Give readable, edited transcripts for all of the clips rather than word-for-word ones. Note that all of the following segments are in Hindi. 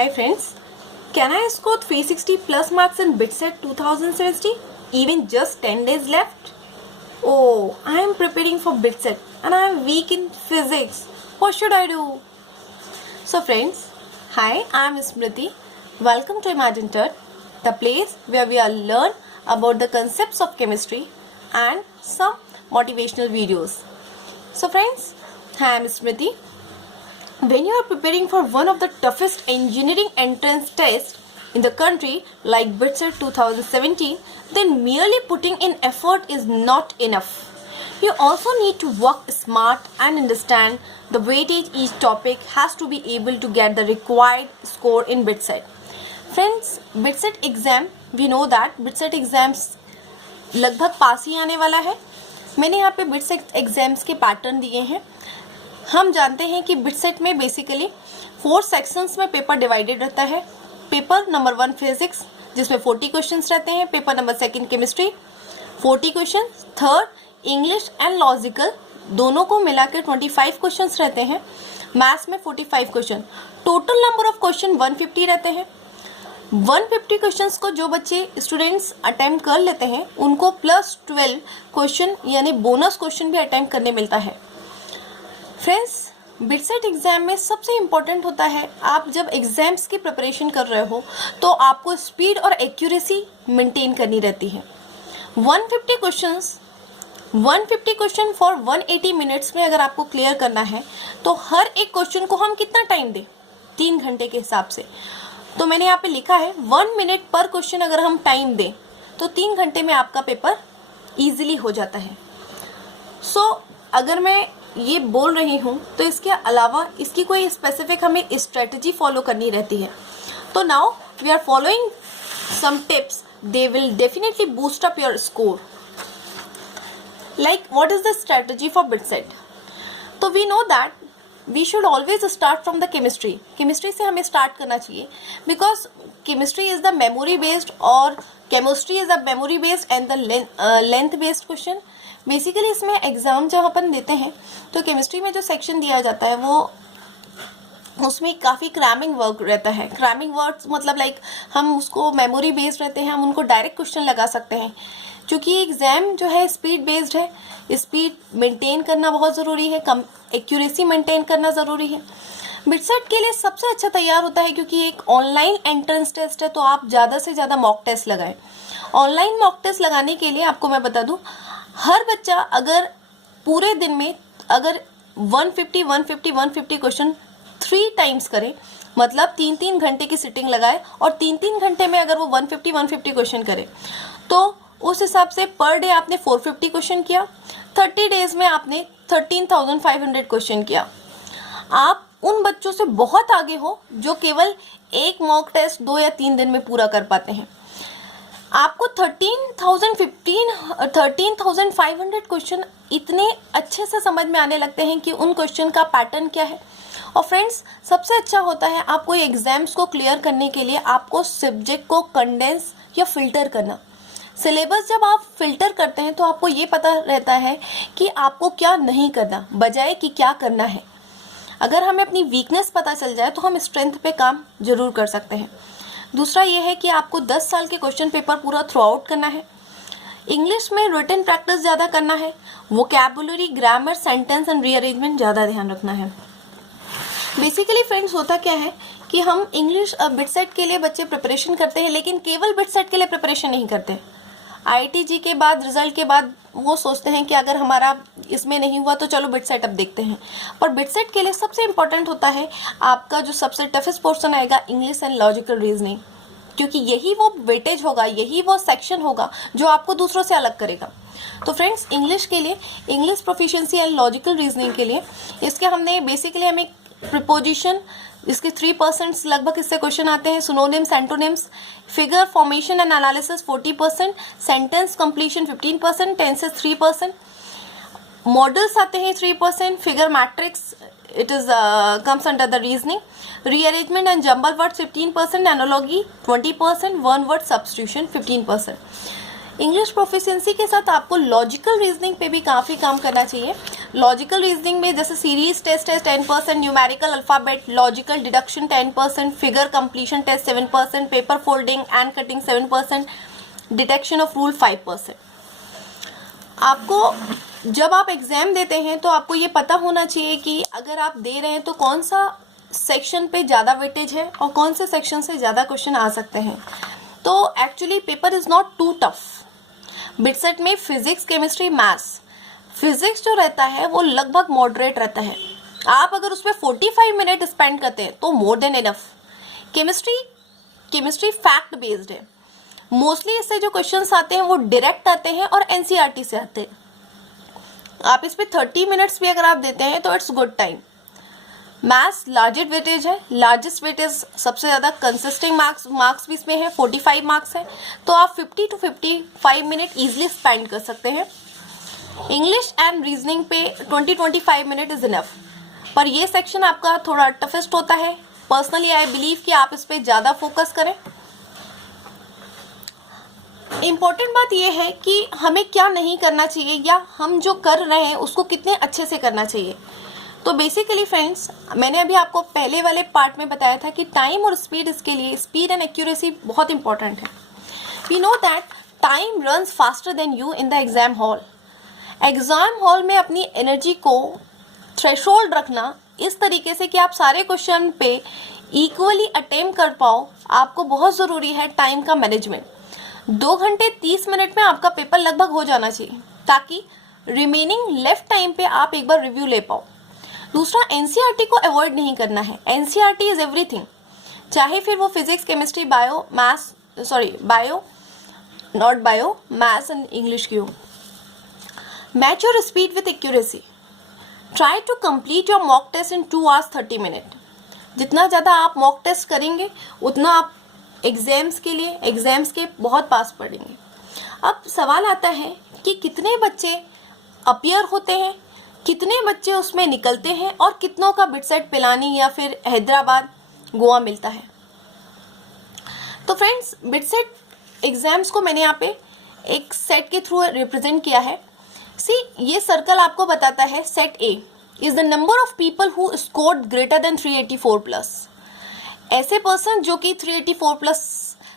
Hi friends, can I score 360 plus marks in BITSET 2017? Even just 10 days left? Oh, I am preparing for BITSET and I am weak in physics. What should I do? So friends, hi, I am Smriti. Welcome to Imagine Tut, the place where we will learn about the concepts of chemistry and some motivational videos. So friends, hi, I am Smriti. When you are preparing for one of the toughest engineering entrance tests in the country like BITSET 2017, then merely putting in effort is not enough. You also need to work smart and understand the weightage each topic has to be able to get the required score in BITSET. Friends, BITSET exam, we know that BITSET exams लगभग पास ही आने वाला है. मैंने यहाँ पे BITSET एग्जाम्स के पैटर्न दिए हैं. हम जानते हैं कि BITSET में बेसिकली 4 सेक्शंस में पेपर डिवाइडेड रहता है. पेपर नंबर 1 फिजिक्स जिसमें 40 क्वेश्चंस रहते हैं. Paper number 2 chemistry 40 question. Third English and logical दोनों को मिला के 25 क्वेश्चंस रहते हैं. मैथ्स में 45 question. Total number of question 150 रहते हैं. 150 क्वेश्चंस को जो बच्चे स्टूडेंट्स अटेम्प्ट कर लेते हैं उनको प्लस 12 क्वेश्चन यानी बोनस क्वेश्चन भी अटेम्प्ट करने मिलता है. फ्रेंड्स, BITSET एग्ज़ाम में सबसे इम्पॉर्टेंट होता है आप जब एग्ज़ाम्स की प्रिपरेशन कर रहे हो तो आपको स्पीड और एक्यूरेसी मेंटेन करनी रहती है. 150 क्वेश्चन फॉर 180 मिनट्स में अगर आपको क्लियर करना है तो हर एक क्वेश्चन को हम कितना टाइम दें? 3 घंटे के हिसाब से. तो मैंने यहाँ पे लिखा है 1 मिनट पर क्वेश्चन अगर हम टाइम दें तो 3 घंटे में आपका पेपर ईजिली हो जाता है. अगर मैं ये बोल रही हूँ तो इसके अलावा इसकी कोई स्पेसिफिक हमें स्ट्रेटजी फॉलो करनी रहती है. तो now we are following some tips, they will definitely boost up your score. Like what is the strategy for BITSET? तो we know that we should always start from the chemistry से हमें स्टार्ट करना चाहिए because chemistry is the memory based और chemistry is the memory based and the length based question. Basically इसमें एग्ज़ाम जब अपन देते हैं तो केमिस्ट्री में जो सेक्शन दिया जाता है वो उसमें काफ़ी क्रैमिंग वर्क रहता है. क्रैमिंग वर्ड्स मतलब लाइक हम उसको मेमोरी बेस्ड रहते हैं, हम उनको डायरेक्ट क्वेश्चन लगा सकते हैं. क्योंकि एग्ज़ाम जो है स्पीड बेस्ड है, स्पीड मेंटेन करना बहुत ज़रूरी है, कम एक्यूरेसी मेंटेन करना ज़रूरी है. BITSET के लिए सबसे अच्छा तैयार होता है क्योंकि एक ऑनलाइन एंट्रेंस टेस्ट है तो आप ज़्यादा से ज़्यादा मॉक टेस्ट लगाएं. ऑनलाइन मॉक टेस्ट लगाने के लिए आपको मैं बता दूं, हर बच्चा अगर पूरे दिन में अगर 150 क्वेश्चन 3 टाइम्स करे मतलब 3 घंटे की सिटिंग लगाए और 3 घंटे में अगर वो 150 क्वेश्चन करे तो उस हिसाब से पर डे आपने 450 क्वेश्चन किया. 30 डेज में आपने 13,500 क्वेश्चन किया. आप उन बच्चों से बहुत आगे हो जो केवल एक मॉक टेस्ट 2 या 3 दिन में पूरा कर पाते हैं. आपको 13,500 क्वेश्चन इतने अच्छे से समझ में आने लगते हैं कि उन क्वेश्चन का पैटर्न क्या है. और फ्रेंड्स, सबसे अच्छा होता है आपको एग्जाम्स को क्लियर करने के लिए आपको सब्जेक्ट को कंडेंस या फिल्टर करना. सिलेबस जब आप फिल्टर करते हैं तो आपको ये पता रहता है कि आपको क्या नहीं करना बजाय कि क्या करना है. अगर हमें अपनी वीकनेस पता चल जाए तो हम स्ट्रेंथ पे काम जरूर कर सकते हैं. दूसरा ये है कि आपको 10 साल के क्वेश्चन पेपर पूरा थ्रू आउट करना है. इंग्लिश में रिटन प्रैक्टिस ज़्यादा करना है. Vocabulary, grammar, sentence and rearrangement ज़्यादा ध्यान रखना है. बेसिकली फ्रेंड्स होता क्या है कि हम इंग्लिश BITSET के लिए बच्चे प्रिपरेशन करते हैं लेकिन केवल BITSET के लिए प्रिपरेशन नहीं करते. IIT के बाद रिजल्ट के बाद वो सोचते हैं कि अगर हमारा इसमें नहीं हुआ तो चलो BITSET अब देखते हैं. पर BITSET के लिए सबसे इम्पोर्टेंट होता है आपका जो सबसे टफेस्ट पोर्शन आएगा इंग्लिश एंड लॉजिकल रीजनिंग, क्योंकि यही वो वेटेज होगा, यही वो सेक्शन होगा जो आपको दूसरों से अलग करेगा. तो फ्रेंड्स, इंग्लिश के लिए English proficiency and logical reasoning के लिए इसके हमने बेसिकली हमें प्रिपोजिशन इसके 3% लगभग इससे क्वेश्चन आते हैं. Synonyms, antonyms, figure formation and analysis 40%, sentence completion 15%, tenses 3%, models आते हैं 3%, figure matrix it is comes under the reasoning, rearrangement and jumble word 15%, analogy 20%, one word substitution 15%. English proficiency के साथ आपको लॉजिकल रीजनिंग पे भी काफ़ी काम करना चाहिए. लॉजिकल रीजनिंग में जैसे सीरीज टेस्ट है 10%, numerical alphabet, logical deduction 10%, figure completion test 7%, paper folding and cutting 7%, detection of rule 5%। आपको जब आप एग्ज़ाम देते हैं तो आपको ये पता होना चाहिए कि अगर आप दे रहे हैं तो कौन सा सेक्शन पे ज़्यादा वेटेज है और कौन से सेक्शन से ज़्यादा क्वेश्चन आ सकते हैं। तो actually paper is not too tough. BITSAT में फिजिक्स, केमिस्ट्री, मैथ्स, फिजिक्स जो रहता है वो लगभग मॉडरेट रहता है। आप अगर उसमें 45 मिनट स्पेंड करते हैं तो more than enough. Chemistry fact based है, मोस्टली इससे जो क्वेश्चंस आते हैं वो डायरेक्ट आते हैं और एनसीईआरटी से आते हैं। आप इस पे 30 मिनट्स भी अगर आप देते हैं तो it's good time. Maths largest weightage है, लार्जेस्ट वेटेज सबसे ज़्यादा कंसिस्टिंग मार्क्स भी इसमें है, 45 मार्क्स है, तो आप 50 to 55 मिनट ईजिली स्पेंड कर सकते हैं। इंग्लिश एंड रीजनिंग पे 20-25 मिनट इज इनफ, पर ये सेक्शन आपका थोड़ा टफेस्ट होता है। पर्सनली आई बिलीव कि आप इस पर ज़्यादा फोकस करें। इम्पोर्टेंट बात यह है कि हमें क्या नहीं करना चाहिए या हम जो कर रहे हैं उसको कितने अच्छे से करना चाहिए। तो बेसिकली फ्रेंड्स, मैंने अभी आपको पहले वाले पार्ट में बताया था कि टाइम और स्पीड, इसके लिए स्पीड एंड एक्यूरेसी बहुत इंपॉर्टेंट है। We know that time runs faster than you in the exam hall. Exam hall में अपनी एनर्जी को थ्रेशोल्ड रखना इस तरीके से कि आप सारे क्वेश्चन पे इक्वली अटेम्प्ट कर पाओ, आपको बहुत ज़रूरी है टाइम का मैनेजमेंट। 2 घंटे 30 मिनट में आपका पेपर लगभग हो जाना चाहिए ताकि रिमेनिंग लेफ्ट टाइम पे आप एक बार रिव्यू ले पाओ। दूसरा, एनसीईआरटी को अवॉइड नहीं करना है। एनसीईआरटी इज़ एवरीथिंग, चाहे फिर वो physics, chemistry, maths and English की हो। Match your speed with accuracy. Try to complete your mock test in 2 hours 30 minutes। जितना ज़्यादा आप मॉक टेस्ट करेंगे उतना आप एग्ज़ाम्स के बहुत पास पड़ेंगे। अब सवाल आता है कि कितने बच्चे अपीयर होते हैं, कितने बच्चे उसमें निकलते हैं और कितनों का बिटसेट पिलानी या फिर हैदराबाद, गोवा मिलता है। तो फ्रेंड्स, बिटसेट एग्ज़ाम्स को मैंने यहाँ पे एक सेट के थ्रू रिप्रेजेंट किया है। ये सर्कल आपको बताता है set A is the number of people who scored greater than 384 plus. ऐसे पर्सन जो कि 384 प्लस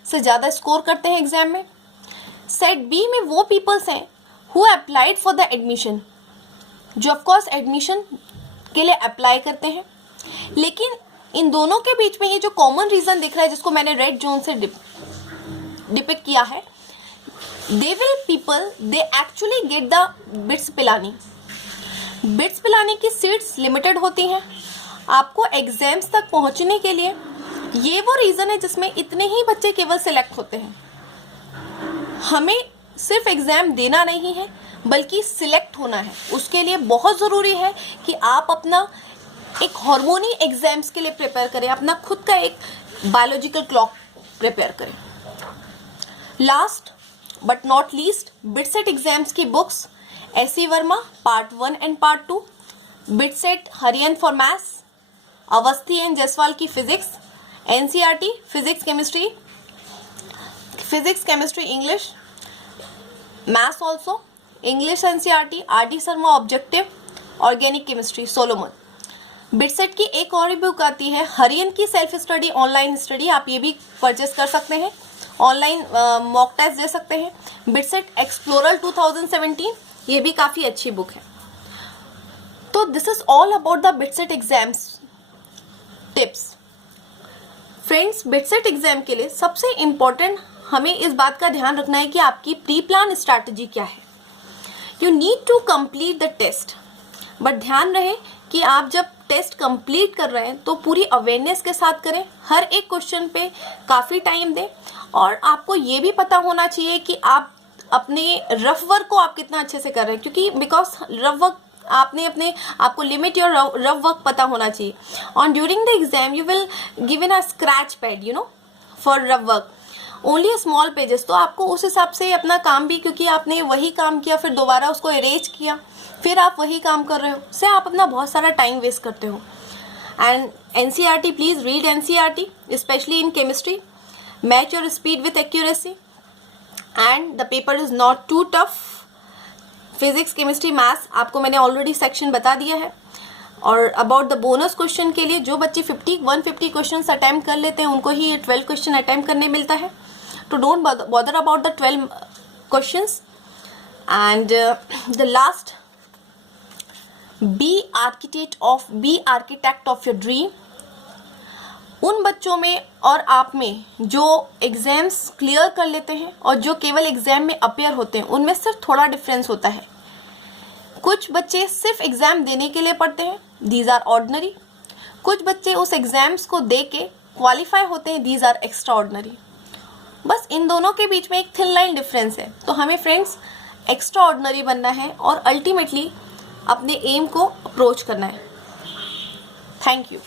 से ज़्यादा स्कोर करते हैं एग्ज़ाम में। सेट बी में वो पीपल्स हैं who applied for the admission, जो ऑफकोर्स एडमिशन के लिए अप्लाई करते हैं। लेकिन इन दोनों के बीच में ये जो कॉमन रीज़न दिख रहा है, जिसको मैंने रेड जोन से डिपिक्ट किया है, they actually get the bits Pilani. Bits पिलाने की सीट्स लिमिटेड होती हैं। आपको एग्जाम्स तक पहुंचने के लिए ये वो रीज़न है जिसमें इतने ही बच्चे केवल सिलेक्ट होते हैं। हमें सिर्फ एग्ज़ाम देना नहीं है बल्कि सिलेक्ट होना है। उसके लिए बहुत ज़रूरी है कि आप अपना एक हार्मोनी एग्ज़ाम्स के लिए प्रिपेयर करें, अपना खुद का एक बायोलॉजिकल क्लॉक प्रिपेयर करें। Last but not least, BITSAT exams की books S C. Verma part 1 and part 2, BITSAT हरियन for maths, Awasthi and Jaiswal की physics, NCERT physics chemistry English, maths also English NCERT, R D. Sharma objective, organic chemistry, Solomon. BITSAT की एक और बुक आती है हरियन की सेल्फ स्टडी, ऑनलाइन स्टडी, आप ये भी परचेस कर सकते हैं, ऑनलाइन मॉक टेस्ट दे सकते हैं। बिटसेट एक्सप्लोरर 2017, ये भी काफ़ी अच्छी बुक है। तो this is all about the BITSAT exams tips. Friends, BITSAT exam के लिए सबसे इम्पोर्टेंट हमें इस बात का ध्यान रखना है कि आपकी प्री प्लान स्ट्रैटेजी क्या है। You need to complete the test, but ध्यान रहे कि आप जब टेस्ट कंप्लीट कर रहे हैं तो पूरी अवेयरनेस के साथ करें, हर एक क्वेश्चन पे काफ़ी टाइम दें, और आपको ये भी पता होना चाहिए कि आप अपने रफ वर्क को आप कितना अच्छे से कर रहे हैं, क्योंकि बिकॉज रफ वर्क आपको लिमिट योर रफ वर्क पता होना चाहिए। On during the exam you will given a scratch pad for rough work, only a small pages. तो आपको उस हिसाब से अपना काम भी, क्योंकि आपने वही काम किया फिर दोबारा उसको इरेज किया, फिर आप वही काम कर रहे हो, उससे आप अपना बहुत सारा टाइम वेस्ट करते हो। And NCERT, please read NCERT, specially in chemistry. Match your speed with accuracy, and the paper is not too tough. Physics, chemistry, maths आपको मैंने ऑलरेडी सेक्शन बता दिया है। और अबाउट द बोनस क्वेश्चन के लिए जो बच्चे 150 क्वेश्चन अटैम्प्ट कर लेते हैं उनको ही ये 12 क्वेश्चन अटैम्प्ट करने मिलता है। तो don't bother about the 12 questions. And the last, be architect of your dream. उन बच्चों में और आप में जो एग्जाम्स क्लियर कर लेते हैं और जो केवल एग्जाम में अपेयर होते हैं, उनमें सिर्फ थोड़ा डिफरेंस होता है। कुछ बच्चे सिर्फ एग्जाम देने के लिए पढ़ते हैं, दीज आर ऑर्डिनरी। कुछ बच्चे उस एग्जाम्स को दे के क्वालिफाई होते हैं, दीज आर एक्स्ट्रा ऑर्डिनरी। बस इन दोनों के बीच में एक थिन लाइन डिफरेंस है। तो हमें फ्रेंड्स एक्स्ट्रा ऑर्डिनरी बनना है और अल्टीमेटली अपने एम को अप्रोच करना है। Thank you.